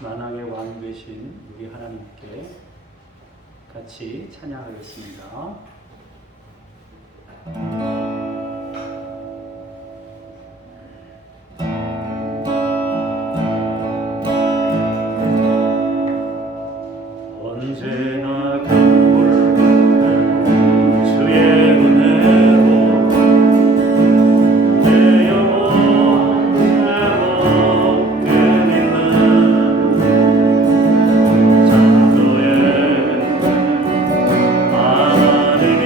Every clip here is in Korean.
만왕의 왕 되신 우리 하나님께 같이 찬양하겠습니다. 언제나 강물같은 주의 은혜로 내 영혼 새롭게 믿는 창조의 하나님이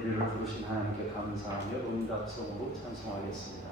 우리를 부르신 하나님께 감사하며 응답성으로 찬송하겠습니다.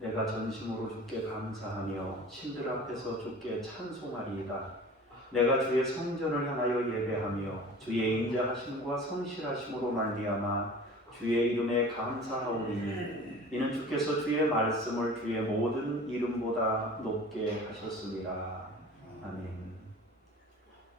내가 전심으로 주께 감사하며 신들 앞에서 주께 찬송하리이다. 내가 주의 성전을 향하여 예배하며 주의 인자하심과 성실하심으로 말미암아 주의 이름에 감사하오니 이는 주께서 주의 말씀을 주의 모든 이름보다 높게 하셨습니다. 아멘.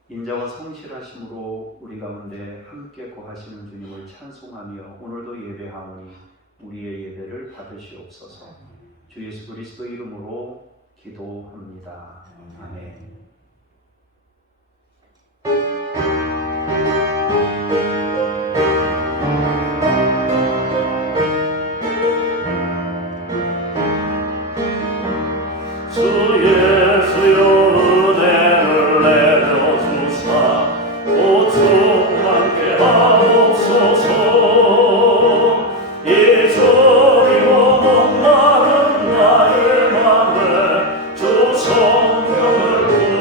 인자와 성실하심으로 우리 가운데 함께 거하시는 주님을 찬송하며 오늘도 예배하오니 우리의 예배를 받으시옵소서. 주 예수 그리스도 이름으로 기도합니다. 아멘. 주 예수여 은혜를 내려주사 오죽 함께 하옵소서. 이 저리고 목마른 나의 맘에 주 성령을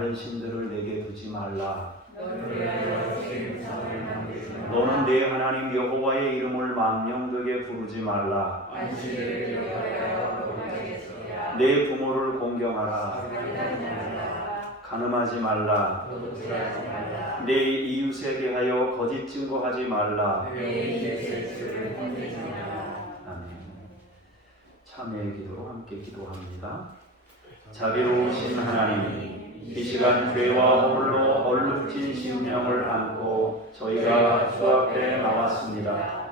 다른 신들을 내게 두지 말라. 너를 위하여 새 우상을 만들지 말라. 너는 내 하나님 여호와의 이름을 망령되게 부르지 말라. 안식일을 여호와여 거룩하게 지키라. 내 부모를 공경하라. 살인하지 말라. 간음하지 말라. 도둑질하지 말라. 내 이웃에 대하여 거짓 증거하지 말라. 내 이웃의 죄를 건들지 말라. 아멘. 참회의 기도로 함께 기도합니다. 자비로우신 하나님, 이 시간 죄와 홀로 얼룩진 심령을 안고 저희가 주 앞에 나왔습니다.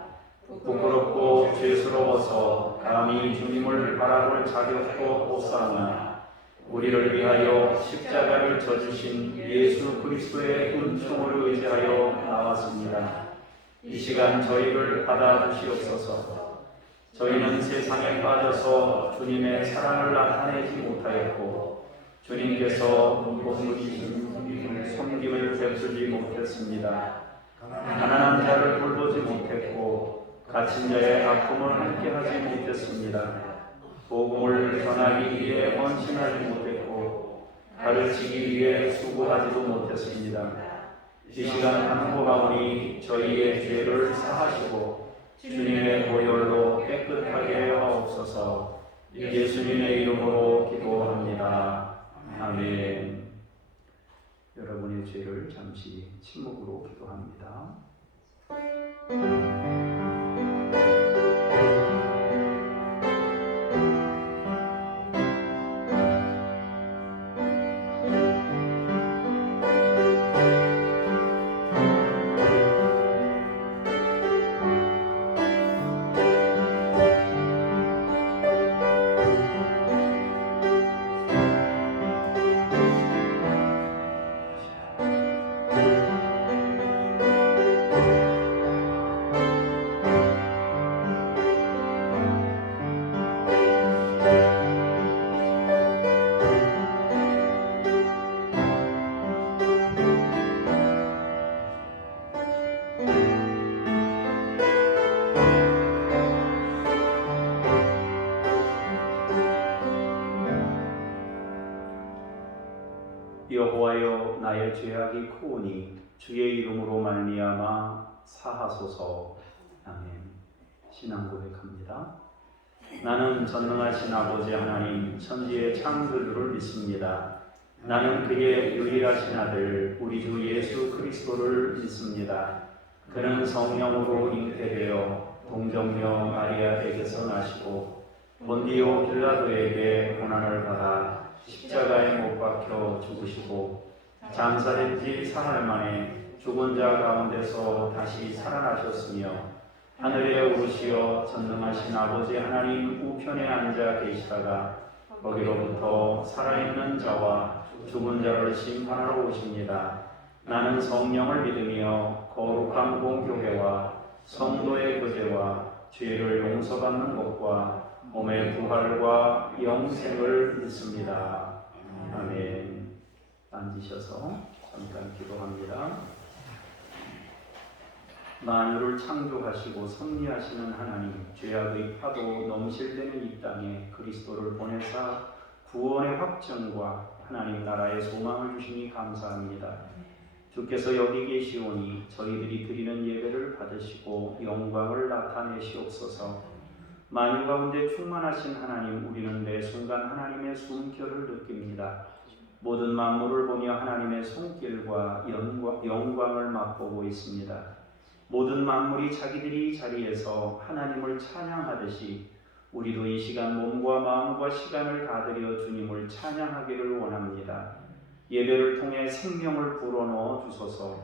부끄럽고 죄스러워서 감히 주님을 바라볼 자격도 없사오나 우리를 위하여 십자가를 져주신 예수 그리스도의 은총을 의지하여 나왔습니다. 이 시간 저희를 받아주시옵소서. 저희는 세상에 빠져서 주님의 사랑을 나타내지 못하였고 주님께서 복물이신 섬김을 베풀지 못했습니다. 가난한 자를 돌보지 못했고 갇힌 자의 아픔을 함께하지 못했습니다. 복음을 전하기 위해 헌신하지 못했고 가르치기 위해 수고하지도 못했습니다. 이 시간 간구하오니 저희의 죄를 사하시고 주님의 보혈로 깨끗하게 하옵소서. 예수님의 이름으로 기도합니다. 아멘. 여러분의 죄를 잠시 침묵으로 기도합니다. 여호와여, 나의 죄악이 크오니 주의 이름으로 말미암아 사하소서. 아멘. 신앙 고백합니다. 나는 전능하신 아버지 하나님 천지의 창조주를 믿습니다. 나는 그의 유일하신 아들 우리 주 예수 그리스도를 믿습니다. 그는 성령으로 잉태되어 동정녀 마리아에게서 나시고 본디오 빌라도에게 고난을 받아 십자가에 못 박혀 죽으시고 장사된 지 사흘 만에 죽은 자 가운데서 다시 살아나셨으며 하늘에 오르시어 전능하신 아버지 하나님 우편에 앉아 계시다가 거기로부터 살아있는 자와 죽은 자를 심판하러 오십니다. 나는 성령을 믿으며 거룩한 공교회와 성도의 교제와 죄를 용서받는 것과 몸의 부활과 영생을 믿습니다. 아멘. 앉으셔서 잠깐 기도합니다. 만유를 창조하시고 섭리하시는 하나님, 죄악의 파도 넘실대는 이 땅에 그리스도를 보내사 구원의 확정과 하나님 나라의 소망을 주시니 감사합니다. 주께서 여기 계시오니 저희들이 드리는 예배를 받으시고 영광을 나타내시옵소서. 만유 가운데 충만하신 하나님, 우리는 매 순간 하나님의 숨결을 느낍니다. 모든 만물을 보며 하나님의 손길과 영광을 맛보고 있습니다. 모든 만물이 자기들이 자리에서 하나님을 찬양하듯이 우리도 이 시간 몸과 마음과 시간을 다들여 주님을 찬양하기를 원합니다. 예배를 통해 생명을 불어넣어 주소서.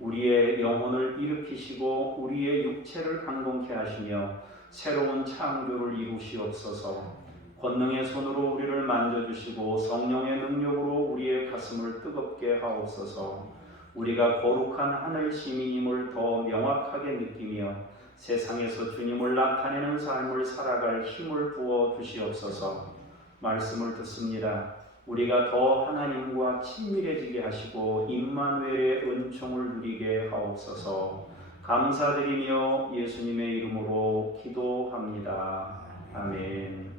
우리의 영혼을 일으키시고 우리의 육체를 강건케 하시며 새로운 창조를 이루시옵소서. 권능의 손으로 우리를 만져주시고 성령의 능력으로 우리의 가슴을 뜨겁게 하옵소서. 우리가 거룩한 하늘 시민임을 더 명확하게 느끼며 세상에서 주님을 나타내는 삶을 살아갈 힘을 부어 주시옵소서. 말씀을 듣습니다. 우리가 더 하나님과 친밀해지게 하시고 임마누엘의 은총을 누리게 하옵소서. 감사드리며 예수님의 이름으로 기도합니다. 아멘.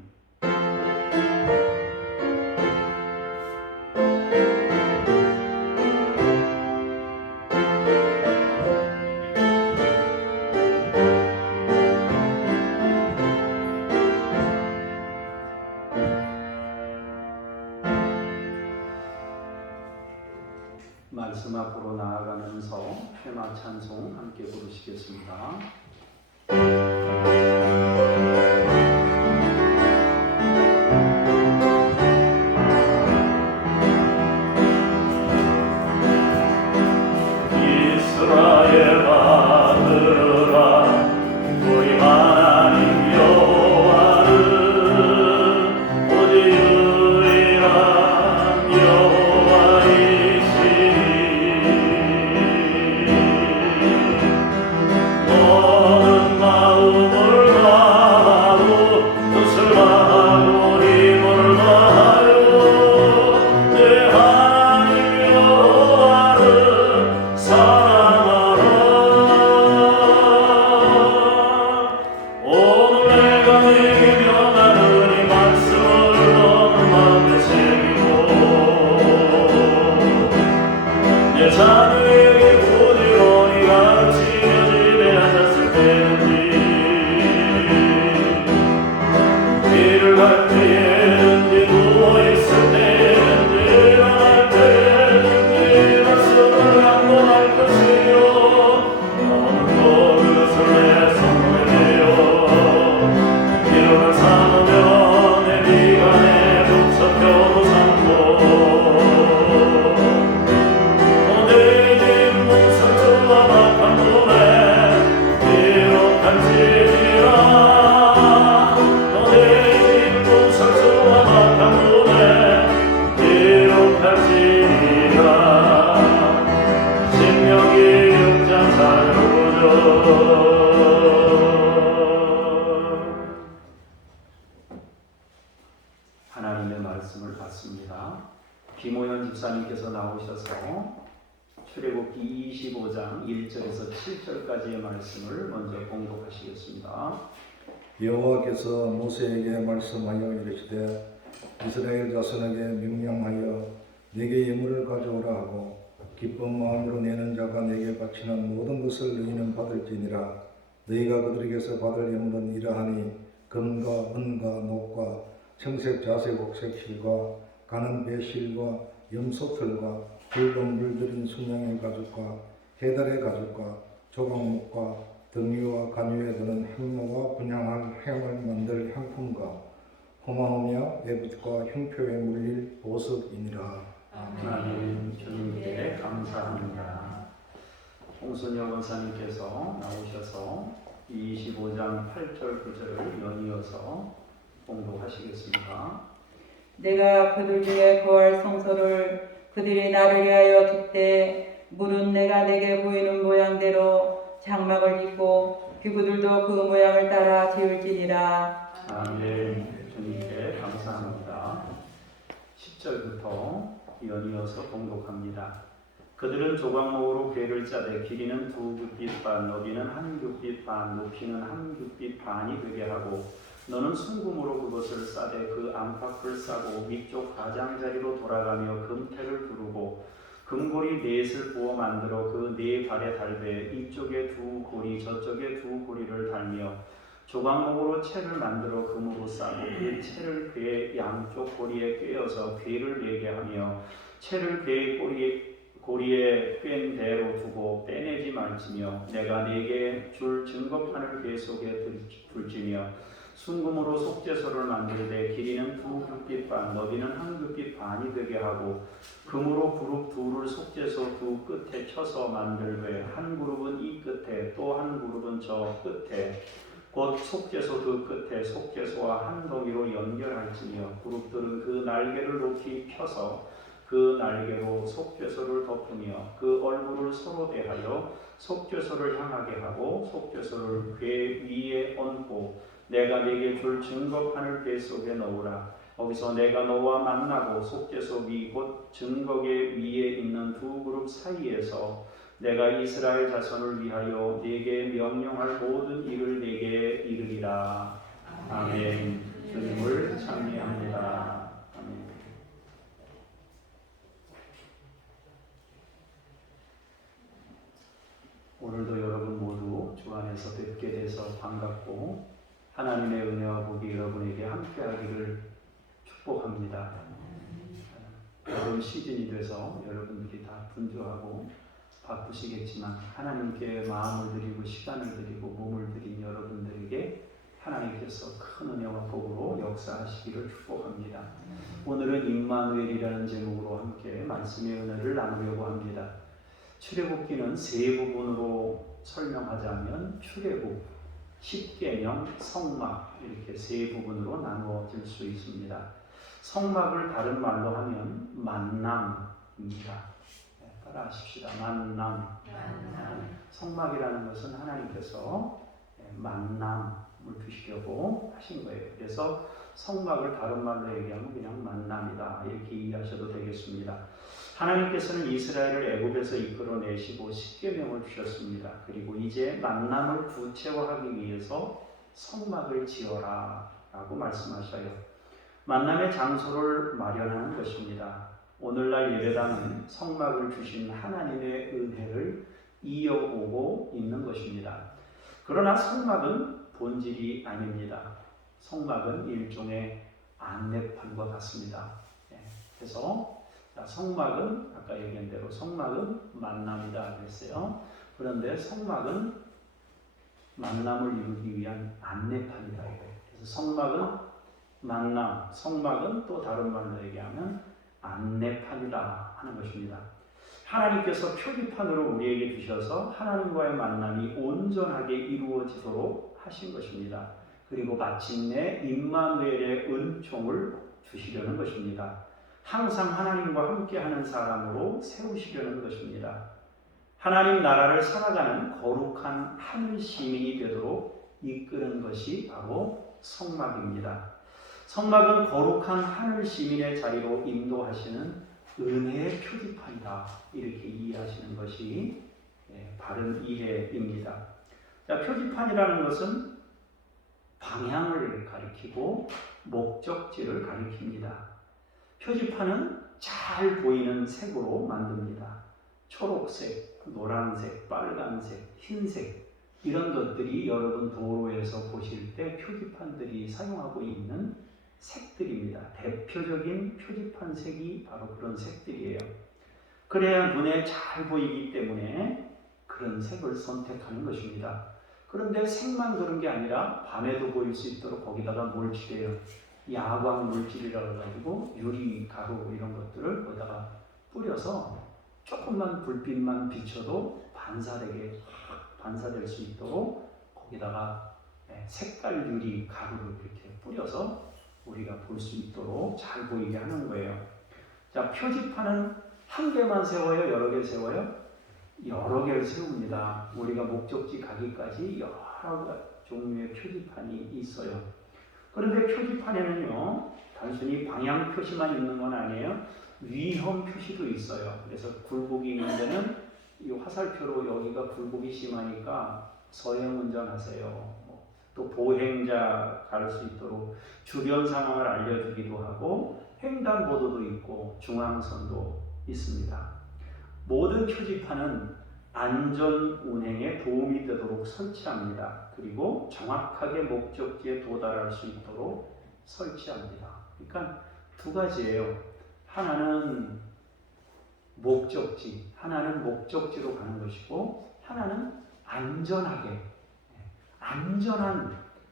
말씀 앞으로 나아가면서 회마 찬송 함께 부르시겠습니다. 이스라엘 아들아 우리 하나님 여호와는 오직 유일한 여호와이시니 너는 마음을 다하고 뜻을 다하고 힘을 다하여 내 하나님 여호와를 사랑하라. 오늘 내가 네게 명하는 이 말씀을 너는 마음에 새기고 내 자녀에게 부지런히 가르치며 집에 앉았을 때든지 길을 갈 때에든지 누워있을 때든지 일어날 때든지 말씀을 강론할 것이요 너는 또 그것을 내 손에 내어 기름을 삼으며 내 미간에 붙여펴도 삼고 내 집 문설주와 막한 몸에 기록할지니라 내 집 문설주와 막한 몸에 기록할지니라. 신명기 6장 4절. 하나님의 말씀을 받습니다. 김호연 집사님께서 나오셔서 출애굽기 25장 1절에서 7절까지의 말씀을 먼저 공독하시겠습니다. 여호와께서 모세에게 말씀하여 이르시되 이스라엘 자손에게 명령하여 내게 예물을 가져오라 하고 기쁜 마음으로 내는 자가 내게 바치는 모든 것을 너희는 받을지니라. 너희가 그들에게서 받을 예물은 이러하니 금과 은과 녹과 청색 자색 옥색 실과 가는 배 실과 염소털과 붉은 물들인 순양의 가죽과 해달의 가죽과 조각목과 등유와 간유에 드는 향로와 분향할 향을 만들 향품과 호마노며 에봇과 흉표에 물릴 보석이니라. 하나님 주님께 감사합니다. 홍순영 원사님께서 나오셔서 25장 8절 9절을 연이어서 공독하시겠습니다. 내가 그들 중에 거할 성소를 그들이 나를 위하여 짓되 문은 내가 내게 보이는 모양대로 장막을 짓고 그들도 그 모양을 따라 지을지니라. 아멘. 주님께 감사합니다. 10절부터 연이어서 공독합니다. 그들은 조각목으로 궤를 짜되 길이는 2규빗 반, 너비는 1규빗 반, 높이는 1규빗 반이 되게 하고 너는 순금으로 그것을 싸되 그 안팎을 싸고 위쪽 가장자리로 돌아가며 금태를 두르고 금고리 넷을 부어 만들어 그 네 발에 달되 이쪽에 2 고리 저쪽에 2 고리를 달며 조각목으로 채를 만들어 금으로 싸고 그 채를 궤 양쪽 고리에 꿰어서 궤를 매게 하며 채를 궤 고리에 꿰인 대로 두고 빼내지 말지며 내가 네게 줄 증거판을 궤 속에 둘지며 순금으로 속죄소를 만들되 길이는 2규빗 반, 너비는 1규빗 반이 되게 하고 금으로 그룹 둘을 속죄소 두 끝에 쳐서 만들되 한 그룹은 이 끝에 또 한 그룹은 저 끝에 곧 속죄소 그 끝에 속죄소와 한 동이로 연결할지며 그룹들은 그 날개를 높이 펴서 그 날개로 속죄소를 덮으며 그 얼굴을 서로 대하여 속죄소를 향하게 하고 속죄소를 궤 위에 얹고 내가 네게 줄 증거판을 궤 속에 넣으라. 거기서 내가 너와 만나고 속죄소 위 곧 증거궤 위에 있는 2 그룹 사이에서 내가 이스라엘 자손을 위하여 네게 명령할 모든 일을 네게 이르리라. 아멘. 주님을 찬미합니다. 아멘. 오늘도 여러분 모두 주 안에서 뵙게 돼서 반갑고 하나님의 은혜와 복이 여러분에게 함께하기를 축복합니다. 여름 시즌이 돼서 여러분들이 다 분주하고 바쁘시겠지만 하나님께 마음을 드리고 시간을 드리고 몸을 드린 여러분들에게 하나님께서 큰 은혜와 복으로 역사하시기를 축복합니다. 오늘은 임마누엘이라는 제목으로 함께 말씀의 은혜를 나누려고 합니다. 출애굽기는 세 부분으로 설명하자면 출애굽, 십계명, 성막 이렇게 세 부분으로 나누어질 수 있습니다. 성막을 다른 말로 하면 만남입니다. 따라 하십시다. 만남. 성막이라는 것은 하나님께서 만남을 두시려고 하신 거예요. 그래서 성막을 다른 말로 얘기하면 그냥 만남이다 이렇게 이해하셔도 되겠습니다. 하나님께서는 이스라엘을 애굽에서 이끌어내시고 십계명을 주셨습니다. 그리고 이제 만남을 구체화하기 위해서 성막을 지어라 라고 말씀하셔요. 만남의 장소를 마련하는 것입니다. 오늘날 예배당은 성막을 주신 하나님의 은혜를 이어오고 있는 것입니다. 그러나 성막은 본질이 아닙니다. 성막은 일종의 안내판과 같습니다. 그래서 성막은 아까 얘기한 대로 성막은 만남이다 그랬어요. 그런데 성막은 만남을 이루기 위한 안내판이다. 그래서 성막은 만남, 성막은 또 다른 말로 얘기하면 안내판이다 하는 것입니다. 하나님께서 표지판으로 우리에게 주셔서 하나님과의 만남이 온전하게 이루어지도록 하신 것입니다. 그리고 마침내 임마누엘의 은총을 주시려는 것입니다. 항상 하나님과 함께하는 사람으로 세우시려는 것입니다. 하나님 나라를 살아가는 거룩한 하늘 시민이 되도록 이끄는 것이 바로 성막입니다. 성막은 거룩한 하늘 시민의 자리로 인도하시는 은혜의 표지판이다 이렇게 이해하시는 것이 바른 이해입니다. 자, 표지판이라는 것은 방향을 가리키고 목적지를 가리킵니다. 표지판은 잘 보이는 색으로 만듭니다. 초록색, 노란색, 빨간색, 흰색 이런 것들이 여러분 도로에서 보실 때 표지판들이 사용하고 있는 색들입니다. 대표적인 표지판 색이 바로 그런 색들이에요. 그래야 눈에 잘 보이기 때문에 그런 색을 선택하는 것입니다. 그런데 색만 그런 게 아니라 밤에도 보일 수 있도록 거기다가 뭘 칠해요? 야광 물질이라고 해가지고 유리, 가루 이런 것들을 거기다가 뿌려서 조금만 불빛만 비춰도 반사될 수 있도록 거기다가 색깔 유리, 가루를 이렇게 뿌려서 우리가 볼 수 있도록 잘 보이게 하는 거예요. 자, 표지판은 한 개만 세워요? 여러 개 세워요? 여러 개를 세웁니다. 우리가 목적지 가기까지 여러 종류의 표지판이 있어요. 그런데 표지판에는요, 단순히 방향 표시만 있는 건 아니에요. 위험 표시도 있어요. 그래서 굴곡이 있는 데는 이 화살표로 여기가 굴곡이 심하니까 서행 운전하세요. 또 보행자 갈 수 있도록 주변 상황을 알려주기도 하고 횡단보도도 있고 중앙선도 있습니다. 모든 표지판은 안전 운행에 도움이 되도록 설치합니다. 그리고 정확하게 목적지에 도달할 수 있도록 설치합니다. 그러니까 두 가지예요. 하나는 목적지로 가는 것이고 하나는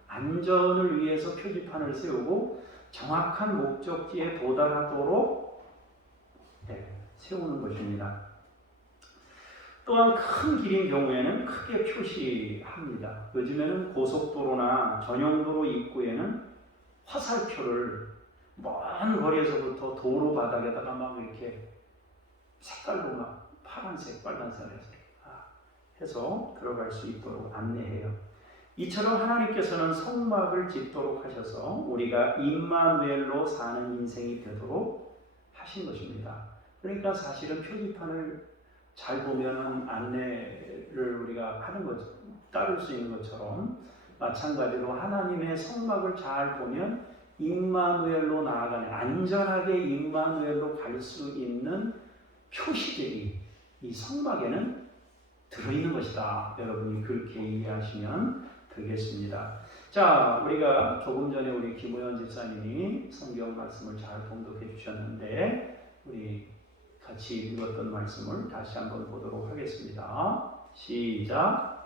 안전을 위해서 표지판을 세우고 정확한 목적지에 도달하도록 세우는 것입니다. 또한 큰 길인 경우에는 크게 표시합니다. 요즘에는 고속도로나 전용도로 입구에는 화살표를 먼 거리에서부터 도로 바닥에다가 막 이렇게 색깔로 막 파란색, 빨간색 해서 들어갈 수 있도록 안내해요. 이처럼 하나님께서는 성막을 짓도록 하셔서 우리가 임마누엘로 사는 인생이 되도록 하신 것입니다. 그러니까 사실은 표지판을 잘 보면 안내를 우리가 하는 것, 따를 수 있는 것처럼 마찬가지로 하나님의 성막을 잘 보면 임마누엘로 나아가는, 안전하게 임마누엘로 갈 수 있는 표시들이 이 성막에는 들어있는 것이다. 여러분이 그렇게 이해하시면 되겠습니다. 자, 우리가 조금 전에 우리 김우현 집사님이 성경 말씀을 잘 봉독해 주셨는데 우리 같이 읽었던 말씀을 다시 한번 보도록 하겠습니다. 시작.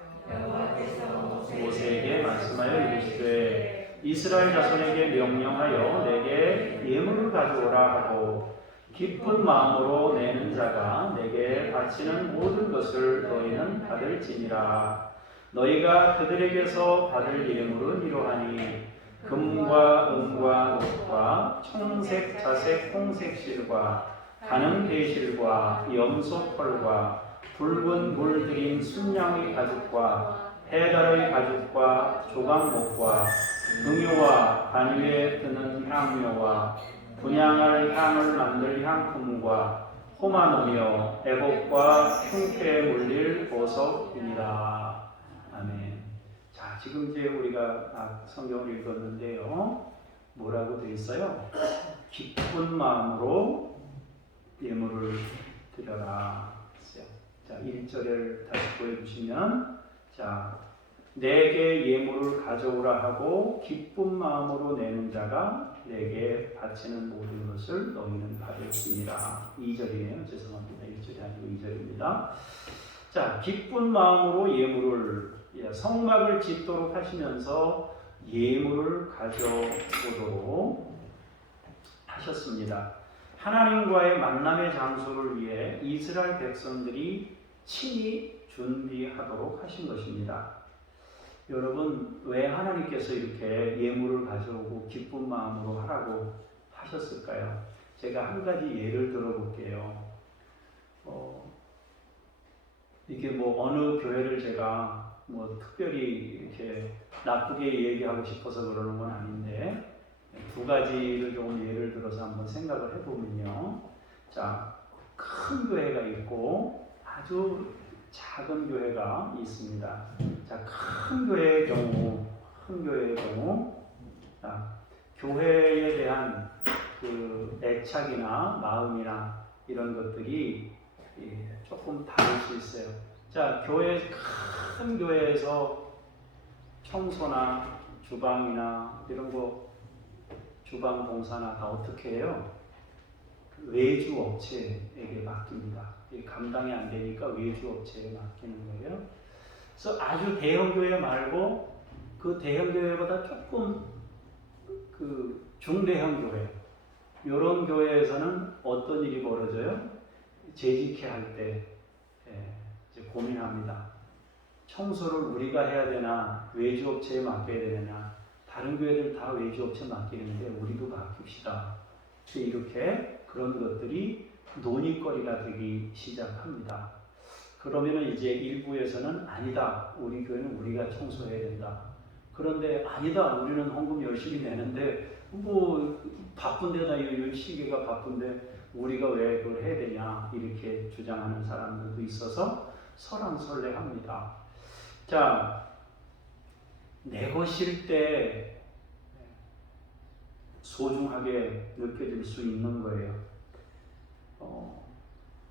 모세에게 말씀하여 이르시되 이스라엘 자손에게 명령하여 내게 예물을 가져오라 하고 기쁜 마음으로 내는 자가 내게 바치는 모든 것을 너희는 받을지니라. 너희가 그들에게서 받을 예물은 이러하니 금과 은과 녹과 청색, 자색, 홍색 실과 가는 배실과 염소 털과 붉은 물 들인 순양의 가죽과 해달의 가죽과 조각목과 등유와 관 위에 드는 향료와 분향할 향을 만들 향품과 호마노며 애복과 흉패에 물릴 보석이니라. 아멘. 자, 지금 이제 우리가 성경을 읽었는데요. 뭐라고 되어 있어요? 기쁜 마음으로 예물을 드려라. 자, 1절을 다시 보여주시면, 자, 내게 예물을 가져오라 하고 기쁜 마음으로 내는 자가 내게 바치는 모든 것을 너희는 받을지니라. 2절이네요. 죄송합니다. 1절이 아니고 2절입니다. 자, 기쁜 마음으로 예물을 성막을 짓도록 하시면서 예물을 가져오도록 하셨습니다. 하나님과의 만남의 장소를 위해 이스라엘 백성들이 친히 준비하도록 하신 것입니다. 여러분, 왜 하나님께서 이렇게 예물을 가져오고 기쁜 마음으로 하라고 하셨을까요? 제가 한 가지 예를 들어볼게요. 이게 뭐 어느 교회를 제가 뭐 특별히 이렇게 나쁘게 얘기하고 싶어서 그러는 건 아닌데, 두 가지를 조금 예를 들어서 한번 생각을 해보면요. 자, 큰 교회가 있고 아주 작은 교회가 있습니다. 자, 큰 교회의 경우, 자, 교회에 대한 그 애착이나 마음이나 이런 것들이 조금 다를 수 있어요. 자, 큰 교회에서 청소나 주방이나 이런 거, 주방 봉사나 다 어떻게 해요? 외주 업체에게 맡깁니다. 감당이 안 되니까 외주 업체에 맡기는 거예요. 그래서 아주 대형 교회 말고 그 대형 교회보다 조금 그 중대형 교회, 이런 교회에서는 어떤 일이 벌어져요? 재직회 할 때 이제 고민합니다. 청소를 우리가 해야 되나 외주 업체에 맡겨야 되느냐. 다른 교회들 다 외주업체 맡기는데 우리도 맡깁시다. 이렇게 그런 것들이 논의거리가 되기 시작합니다. 그러면은 이제 일부에서는 아니다. 우리 교회는 우리가 청소해야 된다. 그런데 아니다. 우리는 헌금 열심히 내는데 뭐 바쁜데다 이 시기가 바쁜데 우리가 왜 그걸 해야 되냐. 이렇게 주장하는 사람들도 있어서 설왕설래합니다. 자, 내 것일 때 소중하게 느껴질 수 있는 거예요.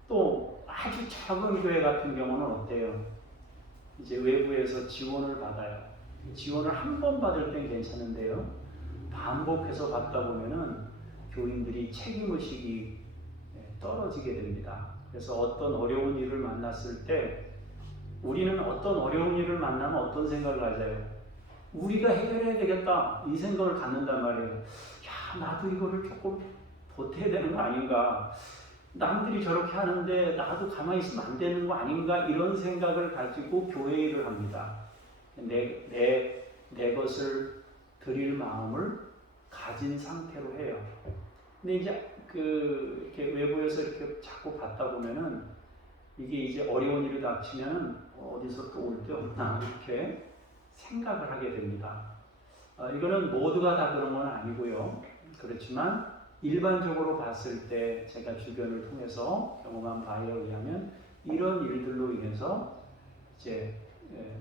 또 아주 작은 교회 같은 경우는 어때요? 이제 외부에서 지원을 받아요. 지원을 한 번 받을 땐 괜찮은데요. 반복해서 받다 보면은 교인들이 책임의식이 떨어지게 됩니다. 그래서 어떤 어려운 일을 만났을 때 우리는 어떤 어려운 일을 만나면 어떤 생각을 가져요? 우리가 해결해야 되겠다 이 생각을 갖는단 말이에요. 야, 나도 이거를 조금 보태야 되는 거 아닌가, 남들이 저렇게 하는데 나도 가만히 있으면 안 되는 거 아닌가, 이런 생각을 가지고 교회 일을 합니다. 내 것을 드릴 마음을 가진 상태로 해요. 근데 이제 이렇게 외부에서 이렇게 자꾸 받다 보면은 이게 이제 어려운 일이 닥치면 어디서 또 올 데 없나 이렇게 생각을 하게 됩니다. 이거는 모두가 다 그런 건 아니고요. 그렇지만 일반적으로 봤을 때 제가 주변을 통해서 경험한 바에 의하면 이런 일들로 인해서 이제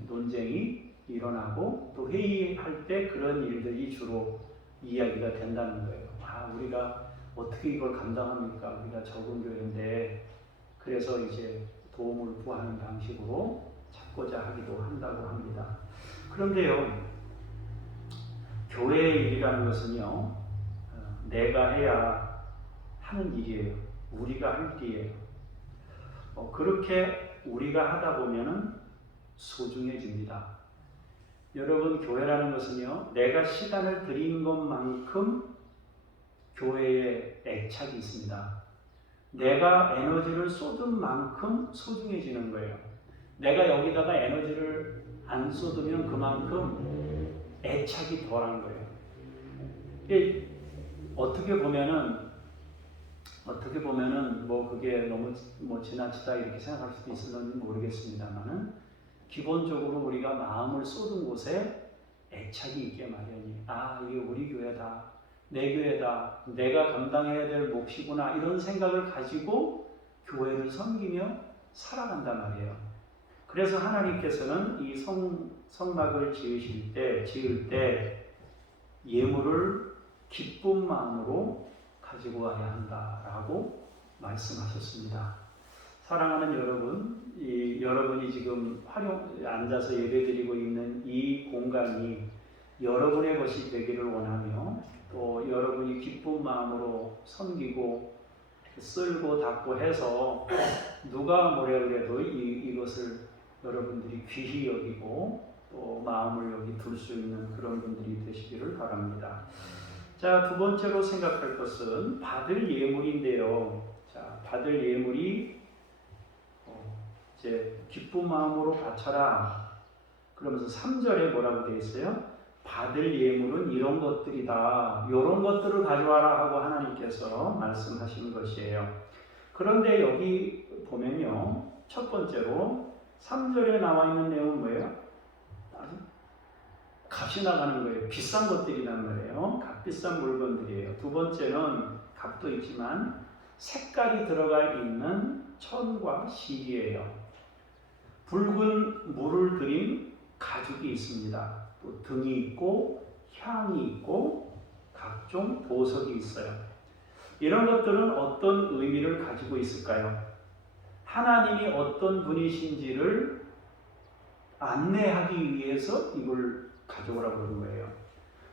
논쟁이 일어나고 또 회의할 때 그런 일들이 주로 이야기가 된다는 거예요. 우리가 어떻게 이걸 감당합니까? 우리가 적은 교회인데, 그래서 이제 도움을 구하는 방식으로 찾고자 하기도 한다고 합니다. 그런데요, 교회의 일이라는 것은요, 내가 해야 하는 일이에요. 우리가 할 일이에요. 그렇게 우리가 하다 보면은 소중해집니다. 여러분, 교회라는 것은요, 내가 시간을 들인 것만큼 교회에 애착이 있습니다. 내가 에너지를 쏟은 만큼 소중해지는 거예요. 내가 여기다가 에너지를 안 쏟으면 그만큼 애착이 덜한 거예요. 이게 어떻게 보면은 뭐 그게 너무 지나치다 이렇게 생각할 수도 있을지 모르겠습니다만은 기본적으로 우리가 마음을 쏟은 곳에 애착이 있게 마련이에요. 아, 이게 우리 교회다, 내 교회다, 내가 감당해야 될 몫이구나, 이런 생각을 가지고 교회를 섬기며 살아간단 말이에요. 그래서 하나님께서는 이 성막을 지을 때 예물을 기쁜 마음으로 가지고 와야 한다라고 말씀하셨습니다. 사랑하는 여러분, 여러분이 지금 앉아서 예배드리고 있는 이 공간이 여러분의 것이 되기를 원하며, 또 여러분이 기쁜 마음으로 섬기고 쓸고 닦고 해서 누가 뭐라 그래도 이것을 여러분들이 귀히 여기고 또 마음을 여기 둘 수 있는 그런 분들이 되시기를 바랍니다. 자, 두 번째로 생각할 것은 받을 예물인데요. 자, 받을 예물이 이제 기쁜 마음으로 바쳐라. 그러면서 3절에 뭐라고 되어 있어요? 받을 예물은 이런 것들이다. 이런 것들을 가져와라 하고 하나님께서 말씀하신 것이에요. 그런데 여기 보면요, 첫 번째로 3절에 나와 있는 내용은 뭐예요? 값이 나가는 거예요. 비싼 것들이란 말이에요. 값비싼 물건들이에요. 두 번째는 값도 있지만 색깔이 들어가 있는 천과 실이에요. 붉은 물을 들인 가죽이 있습니다. 또 등이 있고 향이 있고 각종 보석이 있어요. 이런 것들은 어떤 의미를 가지고 있을까요? 하나님이 어떤 분이신지를 안내하기 위해서 이걸 가져오라고 그러는 거예요.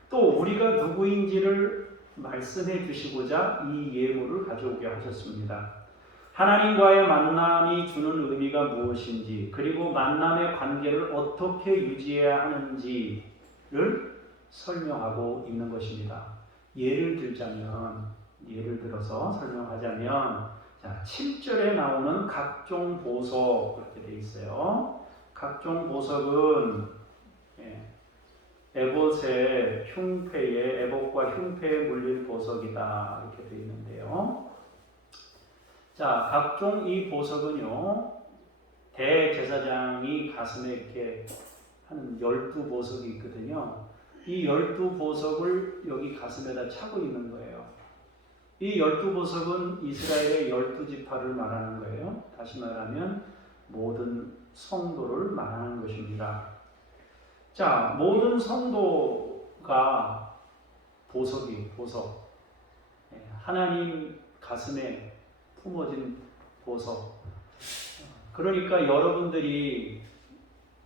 또 우리가 누구인지를 말씀해 주시고자 이 예물을 가져오게 하셨습니다. 하나님과의 만남이 주는 의미가 무엇인지, 그리고 만남의 관계를 어떻게 유지해야 하는지를 설명하고 있는 것입니다. 예를 들어서 설명하자면, 자, 7절에 나오는 각종 보석, 그렇게 되어 있어요. 각종 보석은 에봇의 흉패에, 에봇과 흉패에 물린 보석이다, 이렇게 되어 있는데요. 자, 각종 이 보석은요, 대제사장이 가슴에 이렇게 하는 12보석이 있거든요. 이 12보석을 여기 가슴에다 차고 있는 거예요. 이 12보석은 이스라엘의 12지파를 말하는 거예요. 다시 말하면 모든 성도를 말하는 것입니다. 자, 모든 성도가 보석. 하나님 가슴에 품어진 보석. 그러니까 여러분들이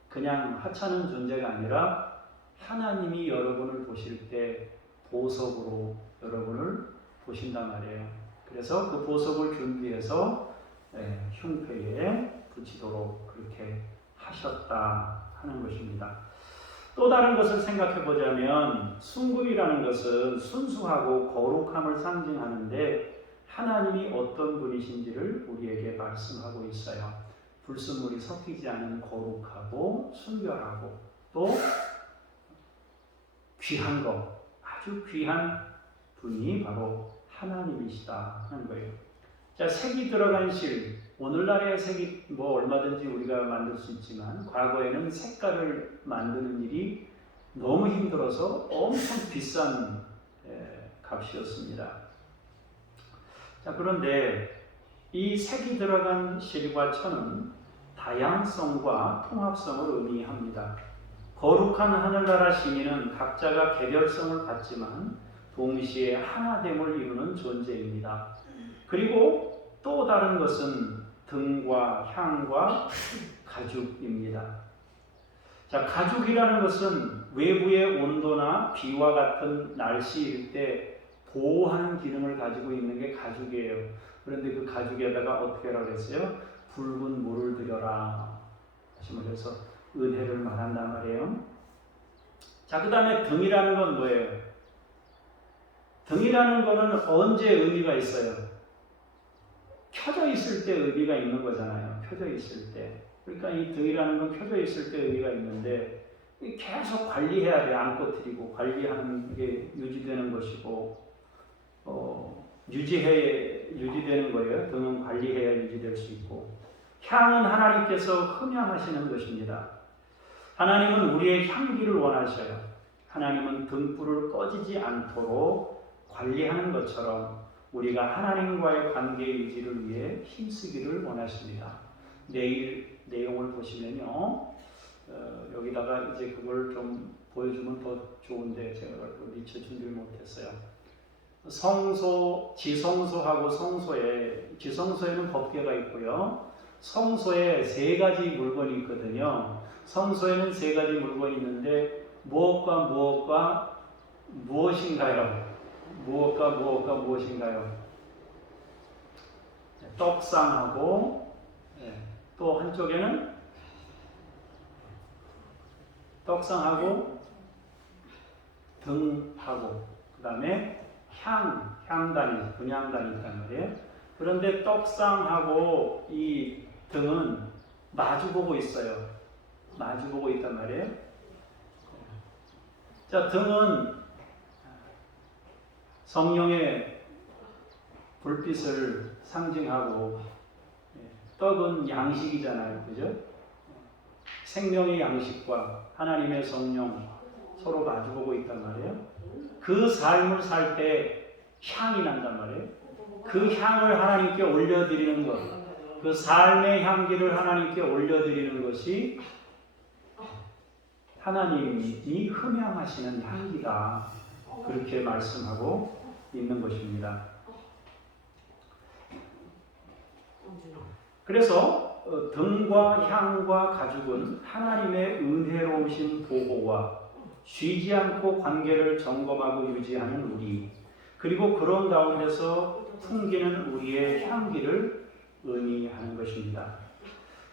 그냥 하찮은 존재가 아니라 하나님이 여러분을 보실 때 보석으로 여러분을 보신단 말이에요. 그래서 그 보석을 준비해서 흉패에 붙이도록 그렇게 하셨다 하는 것입니다. 또 다른 것을 생각해 보자면, 순금이라는 것은 순수하고 거룩함을 상징하는데 하나님이 어떤 분이신지를 우리에게 말씀하고 있어요. 불순물이 섞이지 않은 거룩하고 순결하고 또 귀한 것, 아주 귀한 분이 바로 하나님이시다 하는 거예요. 자, 색이 들어간 실, 오늘날의 색이 얼마든지 우리가 만들 수 있지만 과거에는 색깔을 만드는 일이 너무 힘들어서 엄청 비싼 값이었습니다. 자, 그런데 이 색이 들어간 실과 천은 다양성과 통합성을 의미합니다. 거룩한 하늘나라 시민은 각자가 개별성을 갖지만 동시에 하나됨을 이루는 존재입니다. 그리고 또 다른 것은 등과 향과 가죽입니다. 자, 가죽이라는 것은 외부의 온도나 비와 같은 날씨일 때 보호하는 기능을 가지고 있는 게 가죽이에요. 그런데 그 가죽에다가 어떻게 하라고 했어요? 붉은 물을 들여라. 그래서 은혜를 말한단 말이에요. 자, 그 다음에 등이라는 건 뭐예요? 등이라는 거는 언제 의미가 있어요? 켜져 있을 때 의미가 있는 거잖아요. 켜져 있을 때. 그러니까 이 등이라는 건 켜져 있을 때 의미가 있는데 계속 관리해야 돼요. 안 꺼뜨리고 관리하는 게 유지되는 것이고 유지되는 거예요. 등은 관리해야 유지될 수 있고 향은 하나님께서 흠향하시는 것입니다. 하나님은 우리의 향기를 원하셔요. 하나님은 등불을 꺼지지 않도록 관리하는 것처럼 우리가 하나님과의 관계 유지를 위해 힘쓰기를 원하십니다. 내일 내용을 보시면요. 여기다가 이제 그걸 좀 보여주면 더 좋은데 제가 미처 준비를 못했어요. 성소, 지성소하고 성소에, 지성소에는 법궤가 있고요. 성소에 세 가지 물건이 있거든요. 성소에는 세 가지 물건이 있는데 무엇과 무엇과 무엇인가요? 무엇과 무엇과 무엇인가요? 떡상하고 또 한쪽에는 떡상하고 등하고 그 다음에 향단이, 분향단이 있단 말이에요. 그런데 떡상하고 이 등은 마주보고 있어요. 마주보고 있단 말이에요. 자, 등은 성령의 불빛을 상징하고 떡은 양식이잖아요. 그죠? 생명의 양식과 하나님의 성령 서로 마주보고 있단 말이에요. 그 삶을 살 때 향이 난단 말이에요. 그 향을 하나님께 올려드리는 것, 그 삶의 향기를 하나님께 올려드리는 것이 하나님이 흠향하시는 향기다. 그렇게 말씀하고 있는 것입니다. 그래서 등과 향과 가죽은 하나님의 은혜로우신 보호와 쉬지 않고 관계를 점검하고 유지하는 우리, 그리고 그런 가운데서 풍기는 우리의 향기를 의미하는 것입니다.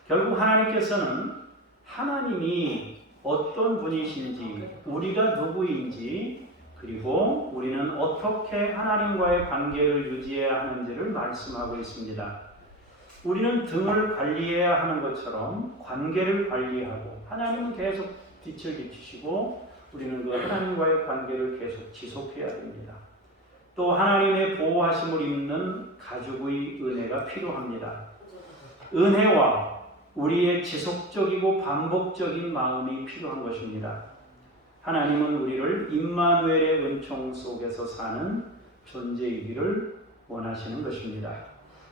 결국 하나님께서는 하나님이 어떤 분이신지, 우리가 누구인지, 그리고 우리는 어떻게 하나님과의 관계를 유지해야 하는지를 말씀하고 있습니다. 우리는 등을 관리해야 하는 것처럼 관계를 관리하고, 하나님은 계속 빛을 비추시고 우리는 그 하나님과의 관계를 계속 지속해야 됩니다. 또 하나님의 보호하심을 입는 가죽의 은혜가 필요합니다. 은혜와 우리의 지속적이고 반복적인 마음이 필요한 것입니다. 하나님은 우리를 임마누엘의 은총 속에서 사는 존재이기를 원하시는 것입니다.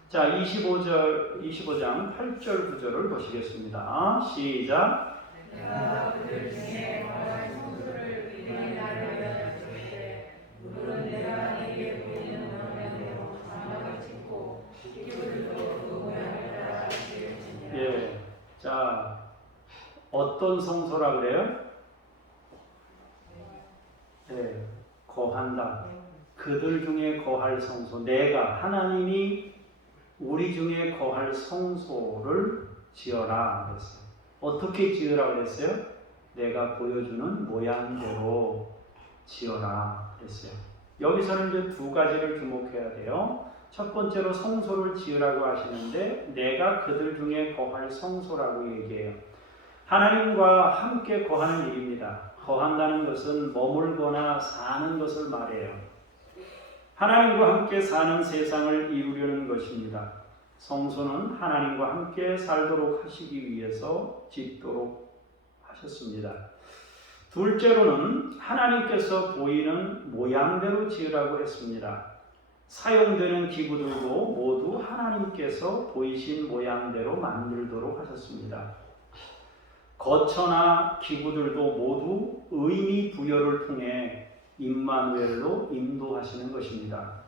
자, 25장 8절 9절을 보시겠습니다. 시작. 내가 그들 중에 거할 성소를 위해 나를 여겼을 때 물은 내가 내게 보이는 모양대로 장막을 짓고 기구들도 그 모양을 따라 지을지니라. 예, 자, 어떤 성소라 그래요? 네, 거한다. 그들 중에 거할 성소, 내가 하나님이 우리 중에 거할 성소를 지어라 그랬어요. 어떻게 지으라 그랬어요? 내가 보여주는 모양대로 지어라 그랬어요. 여기서는 이제 두 가지를 주목해야 돼요. 첫 번째로 성소를 지으라고 하시는데 내가 그들 중에 거할 성소라고 얘기해요. 하나님과 함께 거하는 일입니다. 거한다는 것은 머물거나 사는 것을 말해요. 하나님과 함께 사는 세상을 이루려는 것입니다. 성소는 하나님과 함께 살도록 하시기 위해서 짓도록 하셨습니다. 둘째로는 하나님께서 보이는 모양대로 지으라고 했습니다. 사용되는 기구들도 모두 하나님께서 보이신 모양대로 만들도록 하셨습니다. 거처나 기구들도 모두 의미 부여를 통해 임마누엘로 인도하시는 것입니다.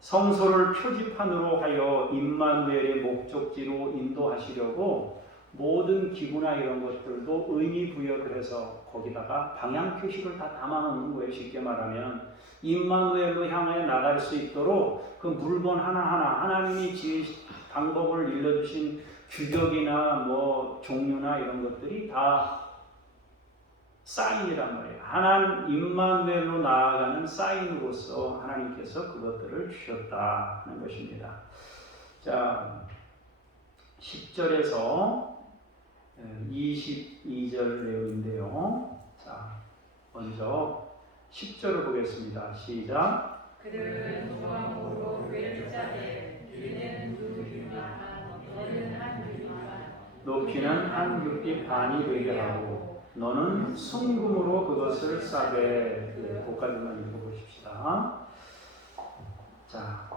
성소를 표지판으로 하여 임마누엘의 목적지로 인도하시려고 모든 기구나 이런 것들도 의미 부여를 해서 거기다가 방향 표식을 다 담아놓는 거예요. 쉽게 말하면 임마누엘로 향해 나갈 수 있도록 그 물건 하나하나 하나님이 방법을 일러주신 규격이나 뭐 종류나 이런 것들이 다 사인이란 말이에요. 하나님 임마누엘로 나아가는 사인으로서 하나님께서 그것들을 주셨다 하는 것입니다. 자, 10절에서 22절 내용인데요. 자, 먼저 10절을 보겠습니다. 시작. 그들은 조각목으로 교회를 짜되 길이는 2규빗 너는 1규빗 높이는 1규빗 반이 되게 하고 너는 순금으로 그것을 싸되. 그까지만 읽어보십시다. 자,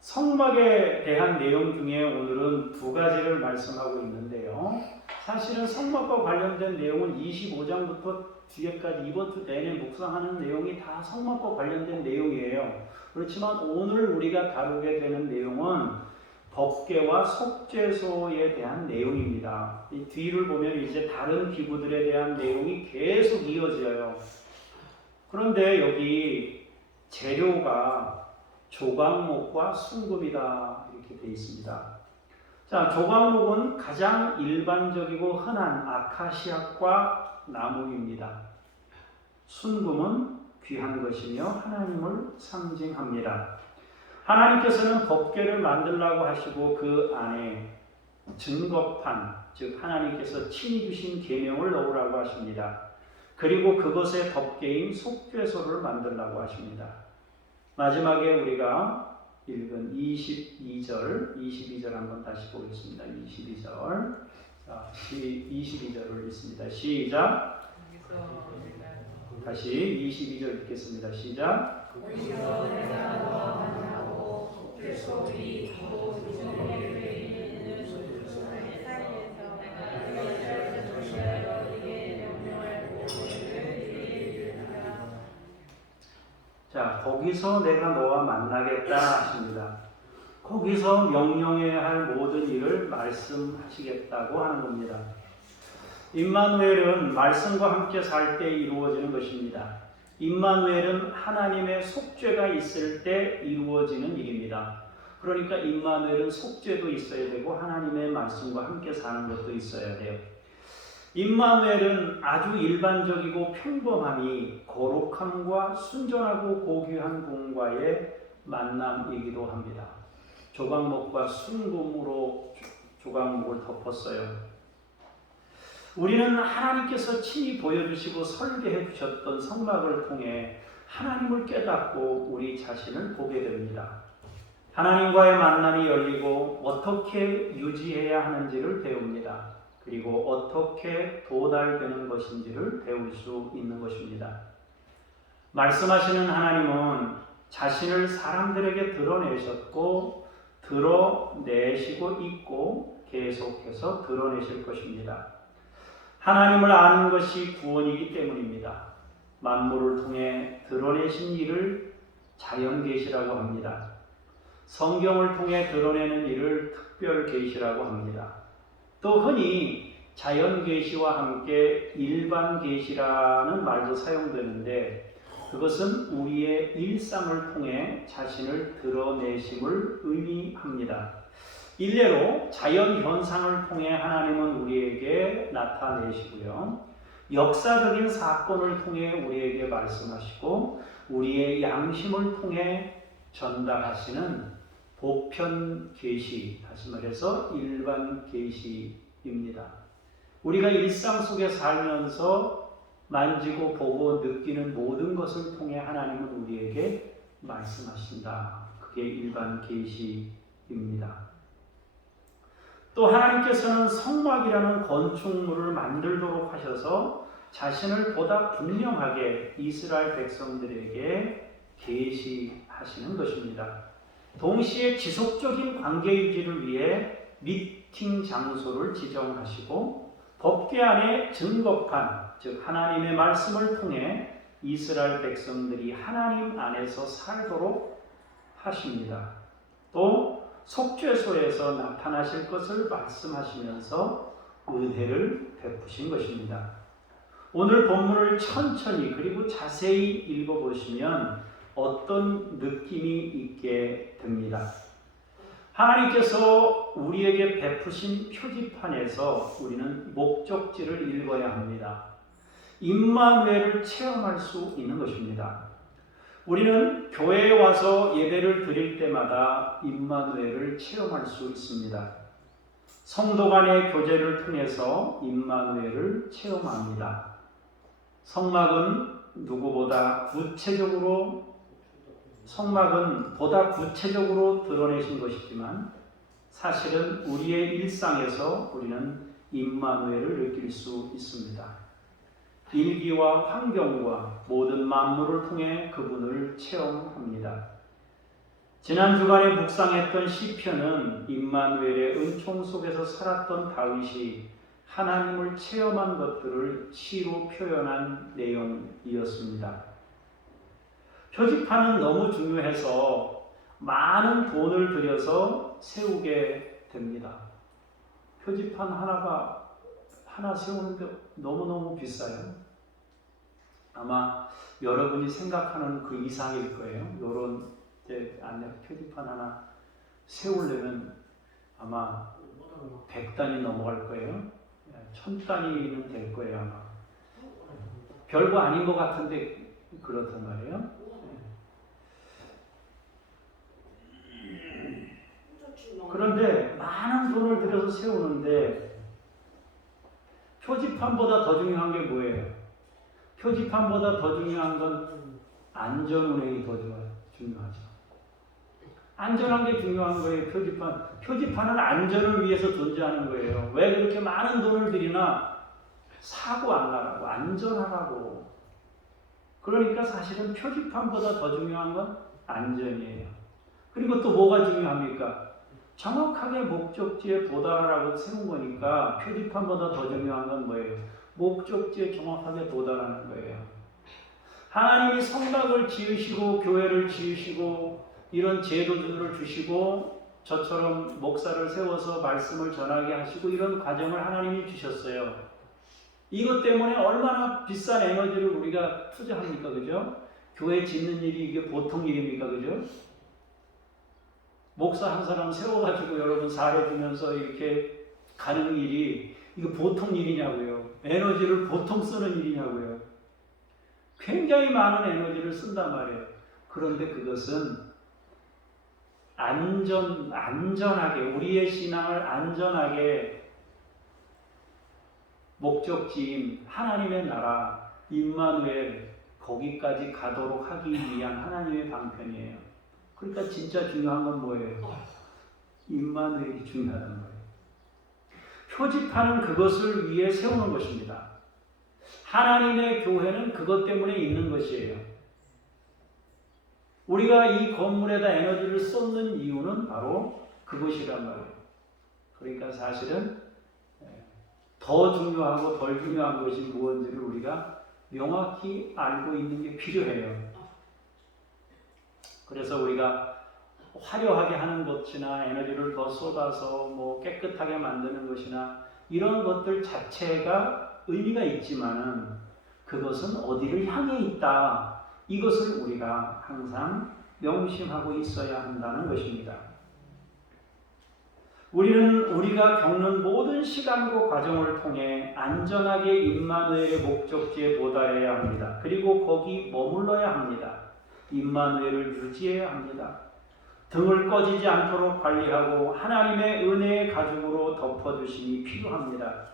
성막에 대한 내용 중에 오늘은 두 가지를 말씀하고 있는데요. 사실은 성막과 관련된 내용은 25장부터 뒤에까지 이번 주 내내 묵상하는 내용이 다 성막과 관련된 내용이에요. 그렇지만 오늘 우리가 다루게 되는 내용은 법궤와 속죄소에 대한 내용입니다. 이 뒤를 보면 이제 다른 기구들에 대한 내용이 계속 이어져요. 그런데 여기 재료가 조각목과 순금이다 이렇게 되어 있습니다. 자, 조각목은 가장 일반적이고 흔한 아카시아과 나무입니다. 순금은 귀한 것이며 하나님을 상징합니다. 하나님께서는 법궤를 만들라고 하시고 그 안에 증거판, 즉 하나님께서 친히 주신 계명을 넣으라고 하십니다. 그리고 그것의 법궤인 속죄소를 만들라고 하십니다. 마지막에 우리가 읽은 22절 한번 다시 보겠습니다. 22절. 자, 22절을 읽습니다. 시작. 다시 22절 읽겠습니다. 시작. 거기서 내가 너와 만나고 속죄소 위 곧 이스라엘에 있는 속죄소의 사이에서 내가 이스라엘을 조시하여 네게 명령하고 너희를 이르게 이르리라. 자, 거기서 내가 너와 만나겠다 하십니다. 거기서 명령해야 할 모든 일을 말씀하시겠다고 하는 겁니다. 임마누엘은 말씀과 함께 살 때 이루어지는 것입니다. 임마누엘은 하나님의 속죄가 있을 때 이루어지는 일입니다. 그러니까 임마누엘은 속죄도 있어야 되고 하나님의 말씀과 함께 사는 것도 있어야 돼요. 임마누엘은 아주 일반적이고 평범함이 거룩함과 순전하고 고귀한 분과의 만남이기도 합니다. 조각목과 순금으로 조각목을 덮었어요. 우리는 하나님께서 친히 보여주시고 설계해 주셨던 성막을 통해 하나님을 깨닫고 우리 자신을 보게 됩니다. 하나님과의 만남이 열리고 어떻게 유지해야 하는지를 배웁니다. 그리고 어떻게 도달되는 것인지를 배울 수 있는 것입니다. 말씀하시는 하나님은 자신을 사람들에게 드러내셨고 드러내시고 있고 계속해서 드러내실 것입니다. 하나님을 아는 것이 구원이기 때문입니다. 만물을 통해 드러내신 일을 자연계시라고 합니다. 성경을 통해 드러내는 일을 특별계시라고 합니다. 또 흔히 자연계시와 함께 일반계시라는 말도 사용되는데 그것은 우리의 일상을 통해 자신을 드러내심을 의미합니다. 일례로 자연현상을 통해 하나님은 우리에게 나타내시고요. 역사적인 사건을 통해 우리에게 말씀하시고 우리의 양심을 통해 전달하시는 보편 계시, 다시 말해서 일반 계시입니다. 우리가 일상 속에 살면서 만지고 보고 느끼는 모든 것을 통해 하나님은 우리에게 말씀하신다. 그게 일반 계시입니다. 또 하나님께서는 성막이라는 건축물을 만들도록 하셔서 자신을 보다 분명하게 이스라엘 백성들에게 계시하시는 것입니다. 동시에 지속적인 관계 유지를 위해 미팅 장소를 지정하시고 법궤 안에 증거판, 즉 하나님의 말씀을 통해 이스라엘 백성들이 하나님 안에서 살도록 하십니다. 또 속죄소에서 나타나실 것을 말씀하시면서 은혜를 베푸신 것입니다. 오늘 본문을 천천히 그리고 자세히 읽어보시면 어떤 느낌이 있게 됩니다. 하나님께서 우리에게 베푸신 표지판에서 우리는 목적지를 읽어야 합니다. 임마누엘을 체험할 수 있는 것입니다. 우리는 교회에 와서 예배를 드릴 때마다 임마누엘을 체험할 수 있습니다. 성도 간의 교제를 통해서 임마누엘을 체험합니다. 성막은 보다 구체적으로 드러내신 것이지만 사실은 우리의 일상에서 우리는 임마누엘을 느낄 수 있습니다. 일기와 환경과 모든 만물을 통해 그분을 체험합니다. 지난 주간에 묵상했던 시편은 임마누엘의 은총 속에서 살았던 다윗이 하나님을 체험한 것들을 시로 표현한 내용이었습니다. 표지판은 너무 중요해서 많은 돈을 들여서 세우게 됩니다. 표지판 하나 세우는데 너무너무 비싸요. 아마 여러분이 생각하는 그 이상일 거예요. 이런 안내 표지판 하나 세우려면 아마 100단위 넘어갈 거예요. 1000단위는 될 거예요. 아마. 별거 아닌 것 같은데 그렇단 말이에요. 그런데 많은 돈을 들여서 세우는데 표지판보다 더 중요한 게 뭐예요? 표지판보다 더 중요한 건 안전운행이 더 중요하죠. 안전한 게 중요한 거예요. 표지판은 안전을 위해서 존재하는 거예요. 왜 그렇게 많은 돈을 들이나? 사고 안 나라고, 안전하라고. 그러니까 사실은 표지판보다 더 중요한 건 안전이에요. 그리고 또 뭐가 중요합니까? 정확하게 목적지에 도달하라고 세운 거니까 표지판보다 더 중요한 건 뭐예요? 목적지에 정확하게 도달하는 거예요. 하나님이 성막을 지으시고 교회를 지으시고 이런 제도들을 주시고 저처럼 목사를 세워서 말씀을 전하게 하시고 이런 과정을 하나님이 주셨어요. 이것 때문에 얼마나 비싼 에너지를 우리가 투자합니까? 그죠? 교회 짓는 일이 이게 보통 일입니까? 그죠? 목사 한 사람 세워가지고 여러분 사례주면서 이렇게 가는 일이 이거 보통 일이냐고요. 에너지를 보통 쓰는 일이냐고요. 굉장히 많은 에너지를 쓴단 말이에요. 그런데 그것은 안전하게 우리의 신앙을 안전하게 목적지인 하나님의 나라 임마누엘 거기까지 가도록 하기 위한 하나님의 방편이에요. 그러니까 진짜 중요한 건 뭐예요? 임마누엘이 중요하다는 거예요. 표지판은 그것을 위해 세우는 것입니다. 하나님의 교회는 그것 때문에 있는 것이에요. 우리가 이 건물에다 에너지를 쏟는 이유는 바로 그것이란 말이에요. 그러니까 사실은 더 중요하고 덜 중요한 것이 무엇인지를 우리가 명확히 알고 있는 게 필요해요. 그래서 우리가 화려하게 하는 것이나 에너지를 더 쏟아서 뭐 깨끗하게 만드는 것이나 이런 것들 자체가 의미가 있지만은 그것은 어디를 향해 있다. 이것을 우리가 항상 명심하고 있어야 한다는 것입니다. 우리는 우리가 겪는 모든 시간과 과정을 통해 안전하게 임마누엘의 목적지에 도달해야 합니다. 그리고 거기 머물러야 합니다. 임마누엘을 유지해야 합니다. 등을 꺼지지 않도록 관리하고 하나님의 은혜의 가죽으로 덮어주심이 필요합니다.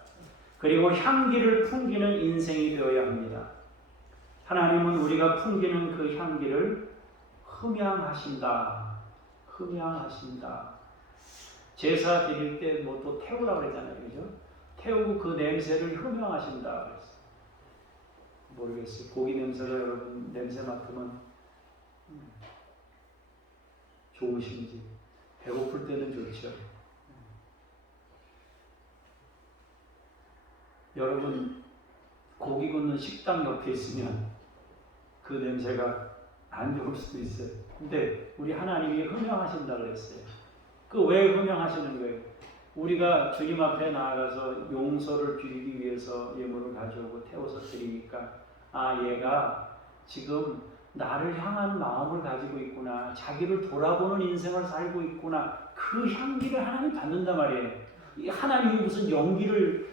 그리고 향기를 풍기는 인생이 되어야 합니다. 하나님은 우리가 풍기는 그 향기를 흠양하신다. 제사 드릴 때 뭐 또 태우라고 그랬잖아요. 그죠? 태우고 그 냄새를 흠양하신다. 그랬어요. 모르겠어요. 고기 냄새가 여러분 냄새 맡으면 좋으신지. 배고플 때는 좋죠. 여러분 고기 굽는 식당 옆에 있으면 그 냄새가 안 좋을 수도 있어요. 근데 우리 하나님이 흠양하신다고 했어요. 그 왜 허명하시는 거예요? 우리가 주님 앞에 나아가서 용서를 빌기 위해서 예물을 가져오고 태워서 드리니까 얘가 지금 나를 향한 마음을 가지고 있구나, 자기를 돌아보는 인생을 살고 있구나, 그 향기를 하나님 받는단 말이에요. 하나님이 무슨 연기를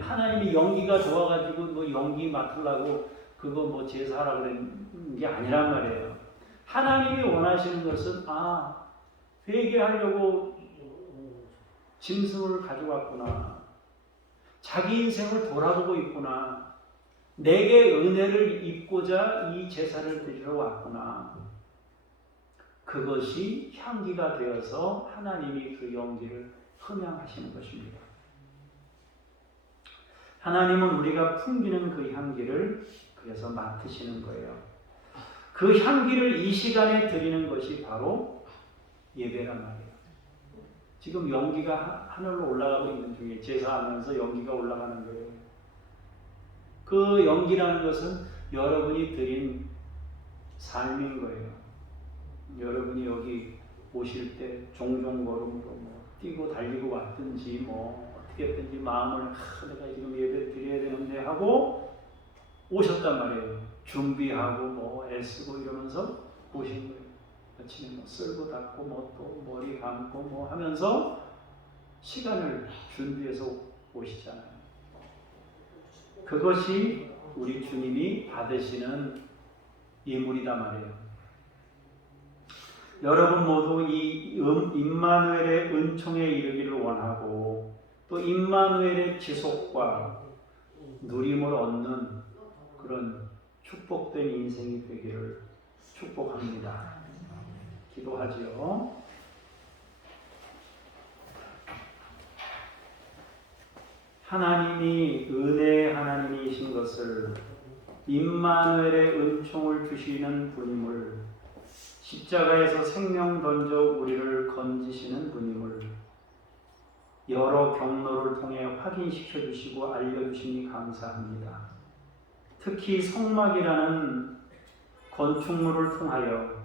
하나님이 연기가 좋아가지고 뭐 연기 맡으려고 그거 뭐 제사하라고 그런 게 아니란 말이에요. 하나님이 원하시는 것은 회개하려고 짐승을 가져왔구나, 자기 인생을 돌아보고 있구나, 내게 은혜를 입고자 이 제사를 드리러 왔구나. 그것이 향기가 되어서 하나님이 그 연기를 흠양하시는 것입니다. 하나님은 우리가 풍기는 그 향기를 그래서 맡으시는 거예요. 그 향기를 이 시간에 드리는 것이 바로 예배란 말이에요. 지금 연기가 하늘로 올라가고 있는 중에 제사하면서 연기가 올라가는 거예요. 그 연기라는 것은 여러분이 드린 삶인 거예요. 여러분이 여기 오실 때 종종 걸음으로 뛰고 달리고 왔든지 어떻게 했든지 마음을 내가 지금 예배 드려야 되는데 하고 오셨단 말이에요. 준비하고 애쓰고 이러면서 오신 거예요. 아침에 쓸고 닦고 또 머리 감고 하면서 시간을 준비해서 오시잖아요. 그것이 우리 주님이 받으시는 예물이다 말이에요. 여러분 모두 이 임마누엘의 은총에 이르기를 원하고 또 임마누엘의 지속과 누림을 얻는 그런 축복된 인생이 되기를 축복합니다. 기도하지요. 하나님이 은혜의 하나님이신 것을, 임마누엘의 은총을 주시는 분임을, 십자가에서 생명 던져 우리를 건지시는 분임을 여러 경로를 통해 확인시켜 주시고 알려주시니 감사합니다. 특히 성막이라는 건축물을 통하여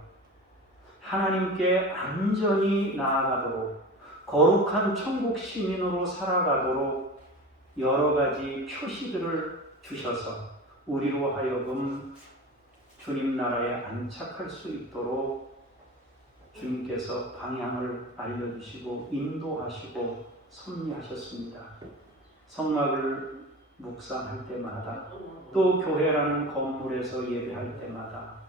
하나님께 안전히 나아가도록, 거룩한 천국 시민으로 살아가도록 여러 가지 표시들을 주셔서 우리로 하여금 주님 나라에 안착할 수 있도록 주님께서 방향을 알려주시고 인도하시고 섭리하셨습니다. 성막을 묵상할 때마다 또 교회라는 건물에서 예배할 때마다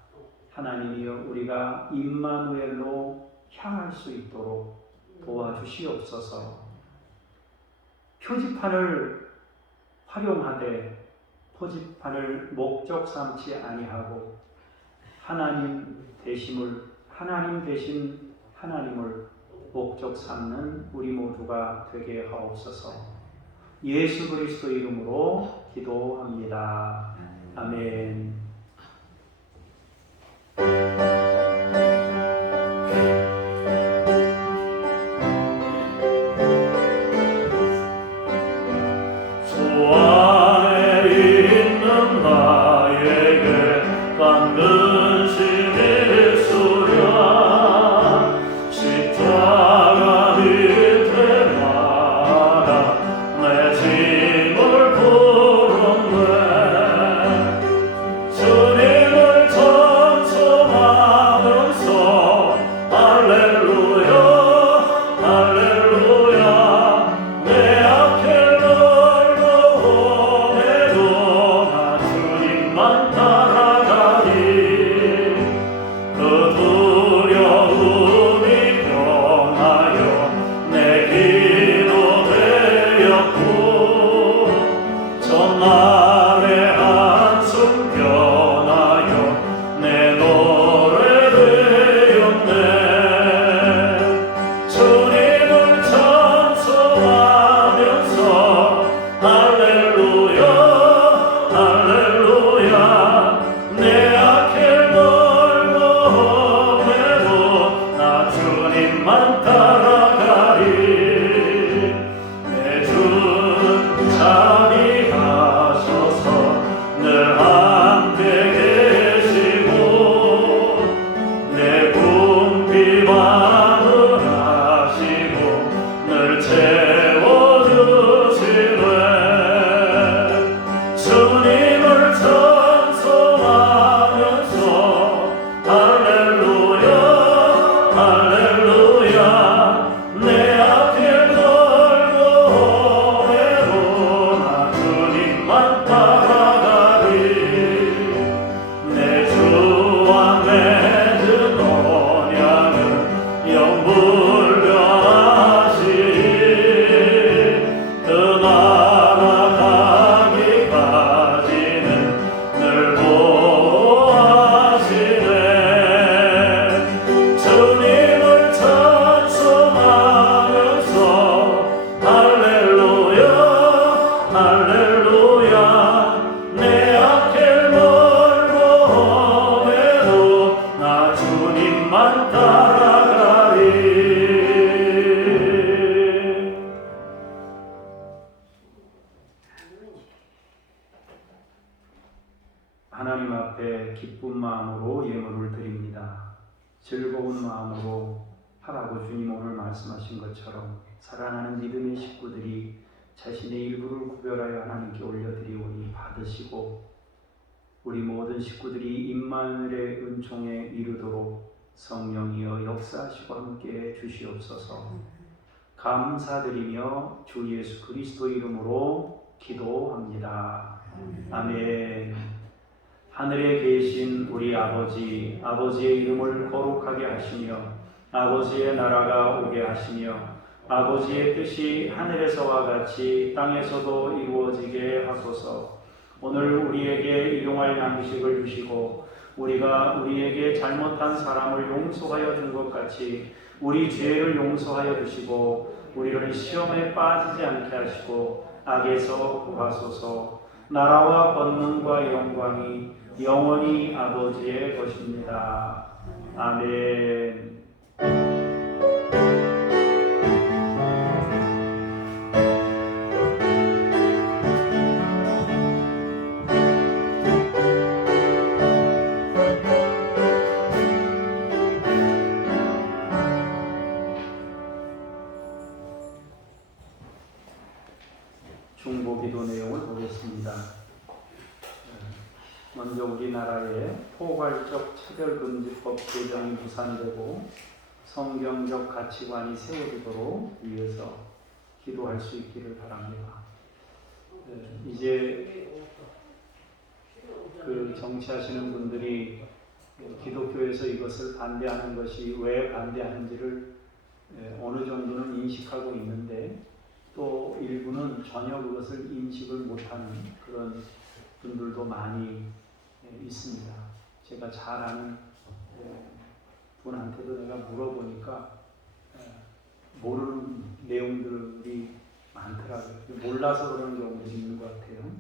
하나님이여 우리가 임마누엘로 향할 수 있도록 도와주시옵소서. 표지판을 활용하되 표지판을 목적 삼지 아니하고 하나님 되신 하나님을 목적 삼는 우리 모두가 되게 하옵소서. 예수 그리스도 이름으로 기도합니다. 아멘. 주 안에 있는 나에게 간근심이 있으랴 십자가 밑에 말아 내 짐을 풀었네. 주님을 찬송하면서 할렐루야 할렐루야 내 앞길 영불변하신 그 나라 가기까지는 늘 보호하시네. 주님을 찬송하면서 할렐루야 할렐루야 내 앞길 멀고 험해도 나 주님만 따라가리. 하나님 앞에 기쁜 마음으로 예물을 드립니다. 즐거운 마음으로 하라고 주님 오늘 말씀하신 것처럼 사랑하는 믿음의 식구들이 자신의 일부를 구별하여 하나님께 올려드리오니 받으시고 우리 모든 식구들이 임마누엘의 은총에 이르도록 성령이여 역사하시고 함께해 주시옵소서. 감사드리며 주 예수 그리스도 이름으로 기도합니다. 아멘. 하늘에 계신 우리 아버지, 아버지의 이름을 거룩하게 하시며 아버지의 나라가 오게 하시며 아버지의 뜻이 하늘에서와 같이 땅에서도 이루어지게 하소서. 오늘 우리에게 일용할 양식을 주시고 우리가 우리에게 잘못한 사람을 용서하여 준 것 같이 우리 죄를 용서하여 주시고 우리를 시험에 빠지지 않게 하시고 악에서 구하소서. 나라와 권능과 영광이 영원히 아버지의 것입니다. 아멘. 중보기도 내용을 보겠습니다. 먼저 우리나라에 포괄적 차별금지법 제정이 무산되고 성경적 가치관이 세워지도록 위해서 기도할 수 있기를 바랍니다. 이제 그 정치하시는 분들이 기독교에서 이것을 반대하는 것이 왜 반대하는지를 어느 정도는 인식하고 있는데 또 일부는 전혀 그것을 인식을 못하는 그런 분들도 많이 있습니다. 제가 잘 아는 분한테도 내가 물어보니까 모르는 내용들이 많더라고요. 몰라서 그런 경우도 있는 것 같아요.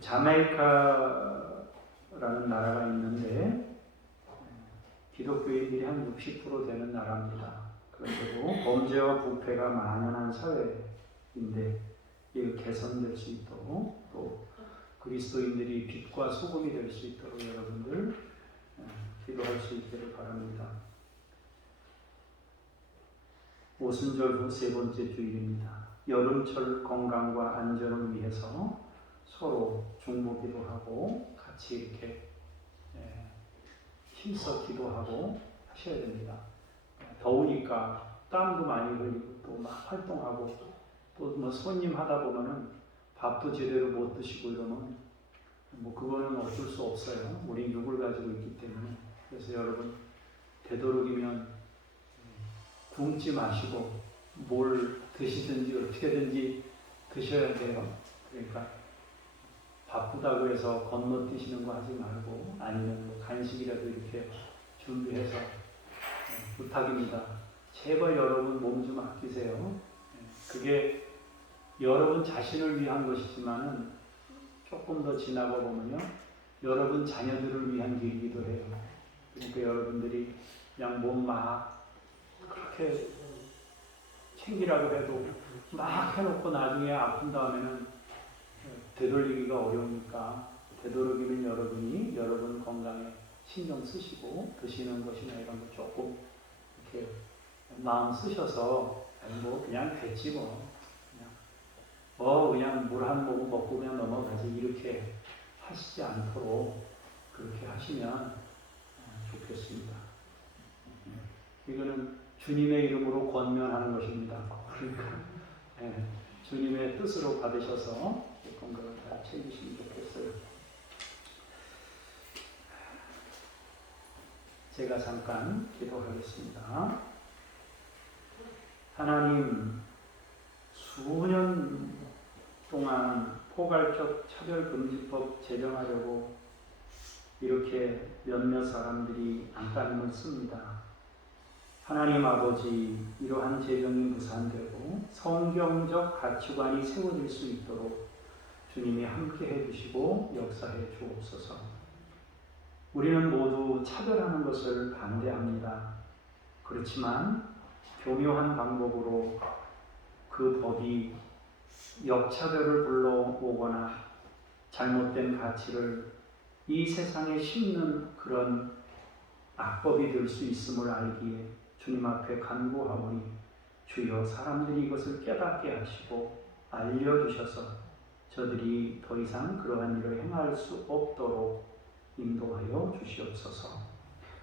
자메이카라는 나라가 있는데 기독교인들이 한 60% 되는 나라입니다. 그런데도 범죄와 부패가 만연한 사회인데 이거 개선될 수 있도록 또 그리스도인들이 빛과 소금이 될 수 있도록 여러분들 기도할 수 있기를 바랍니다. 오순절 후 세 번째 주일입니다. 여름철 건강과 안전을 위해서 서로 중보기도 하고 같이 이렇게 힘써 기도하고 하셔야 됩니다. 더우니까 땀도 많이 흘리고 또 막 활동하고 또 뭐 손님 하다 보면은 밥도 제대로 못 드시고 이러면 뭐 그거는 어쩔 수 없어요. 우리 육을 가지고 있기 때문에. 그래서 여러분 되도록이면 굶지 마시고 뭘 드시든지 어떻게든지 드셔야 돼요. 그러니까 바쁘다고 해서 건너뛰시는 거 하지 말고 아니면 뭐 간식이라도 이렇게 준비해서 부탁입니다. 제발 여러분 몸 좀 아끼세요. 그게 여러분 자신을 위한 것이지만은 조금 더 지나가 보면요, 여러분 자녀들을 위한 길이기도 해요. 그러니까 여러분들이 그냥 몸 막 그렇게 챙기라고 해도 막 해놓고 나중에 아픈 다음에는 되돌리기가 어려우니까 되도록이면 여러분이 여러분 건강에 신경 쓰시고 드시는 것이나 이런 거 조금 이렇게 마음 쓰셔서 뭐 그냥 됐지 뭐 그냥 물 한 모금 먹고 그냥 넘어가지 이렇게 하시지 않도록 그렇게 하시면 좋겠습니다. 이거는 주님의 이름으로 권면하는 것입니다. 그러니까 주님의 뜻으로 받으셔서 건강을 다 챙기시면 좋겠어요. 제가 잠깐 기도하겠습니다. 하나님, 수년 동안 포괄적 차별금지법 제정하려고 이렇게 몇몇 사람들이 안간힘을 씁니다. 하나님 아버지, 이러한 제정이 무산되고 성경적 가치관이 세워질 수 있도록 주님이 함께 해주시고 역사해 주옵소서. 우리는 모두 차별하는 것을 반대합니다. 그렇지만 교묘한 방법으로 그 법이 역차별을 불러오거나 잘못된 가치를 이 세상에 심는 그런 악법이 될 수 있음을 알기에 주님 앞에 간구하오니 주여 사람들이 이것을 깨닫게 하시고 알려주셔서 저들이 더 이상 그러한 일을 행할 수 없도록 인도하여 주시옵소서.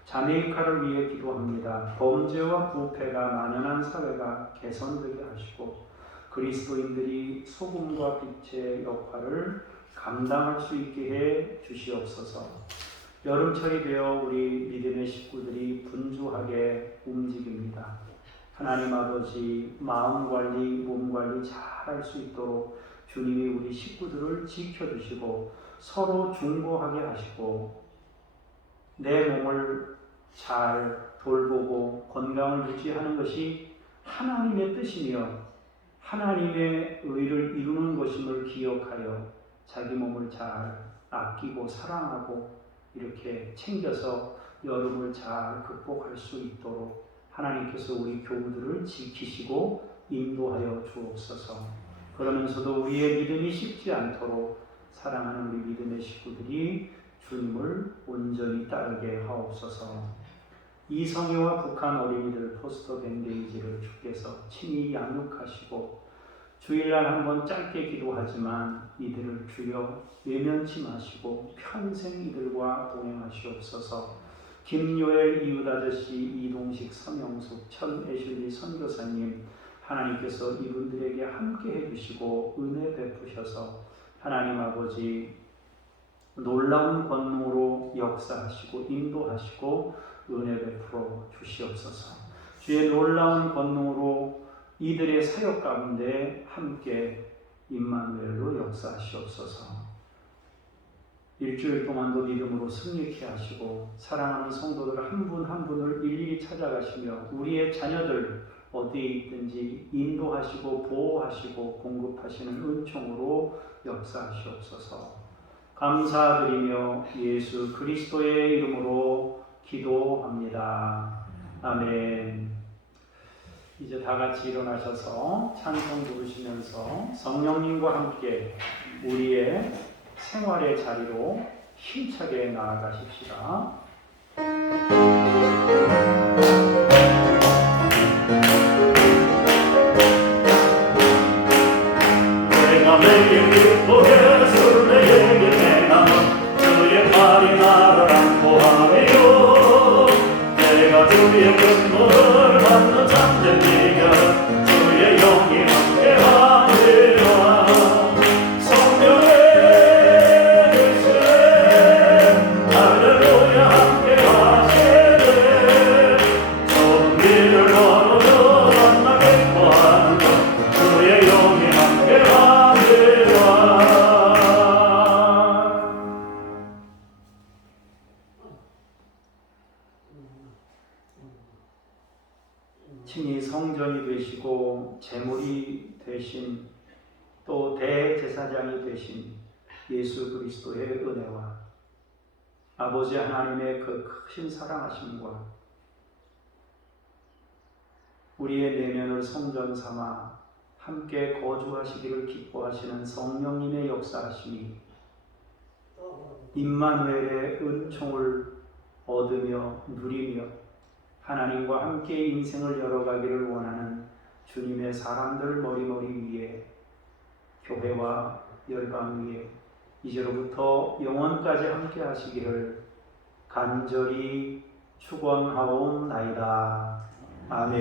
자메이카를 위해 기도합니다. 범죄와 부패가 만연한 사회가 개선되게 하시고 그리스도인들이 소금과 빛의 역할을 감당할 수 있게 해 주시옵소서. 여름철이 되어 우리 믿음의 식구들이 분주하게 움직입니다. 하나님 아버지, 마음 관리, 몸 관리 잘 할 수 있도록 주님이 우리 식구들을 지켜주시고 서로 중보하게 하시고 내 몸을 잘 돌보고 건강을 유지하는 것이 하나님의 뜻이며 하나님의 의를 이루는 것임을 기억하여 자기 몸을 잘 아끼고 사랑하고 이렇게 챙겨서 여름을 잘 극복할 수 있도록 하나님께서 우리 교우들을 지키시고 인도하여 주옵소서. 그러면서도 우리의 믿음이 식지 않도록 사랑하는 우리 믿음의 식구들이 주님을 온전히 따르게 하옵소서. 이성애와 북한 어린이들 포스터 밴데이지를 주께서 친히 양육하시고 주일날 한번 짧게 기도하지만 이들을 주여 외면치 마시고 평생 이들과 동행하시옵소서. 김요엘 이웃아저씨, 이동식, 서명숙, 천애슐리 선교사님 하나님께서 이분들에게 함께 해주시고 은혜 베푸셔서 하나님 아버지 놀라운 권능으로 역사하시고 인도하시고 은혜 베풀어 주시옵소서. 주의 놀라운 권능으로 이들의 사역 가운데 함께 임마누엘로 역사하시옵소서. 일주일 동안도 믿음으로 승리케 하시고 사랑하는 성도들 한 분 한 분을 일일이 찾아가시며 우리의 자녀들 어디에 있든지 인도하시고 보호하시고 공급하시는 은총으로 역사하시옵소서. 감사드리며 예수 그리스도의 이름으로 기도합니다. 아멘. 이제 다 같이 일어나셔서 찬송 부르시면서 성령님과 함께 우리의 생활의 자리로 힘차게 나아가십시다. 내가 내게 기뻐해 술래에게 내나면 주의 팔이 나를 안고 하네요. 내가 주의 근무를 받는 참된 네가 주의 영이 함께하리라. 성령의 계시네 할렐루야 함께하시네. 좋은 길을 걸어도 만나게 구하는 것 주의 영이 함께하리라. 친히 성전이 되시고 제물이 되신 또 대제사장이 되신 예수 그리스도의 은혜와 아버지 하나님의 그 크신 사랑하심과 우리의 내면을 성전 삼아 함께 거주하시기를 기뻐하시는 성령님의 역사하심이 임마누엘의 은총을 얻으며 누리며 하나님과 함께 인생을 열어가기를 원하는 주님의 사람들 머리머리 위에 교회와 열방 위에 이제로부터 영원까지 함께 하시기를 간절히 축원하옵나이다. 아멘.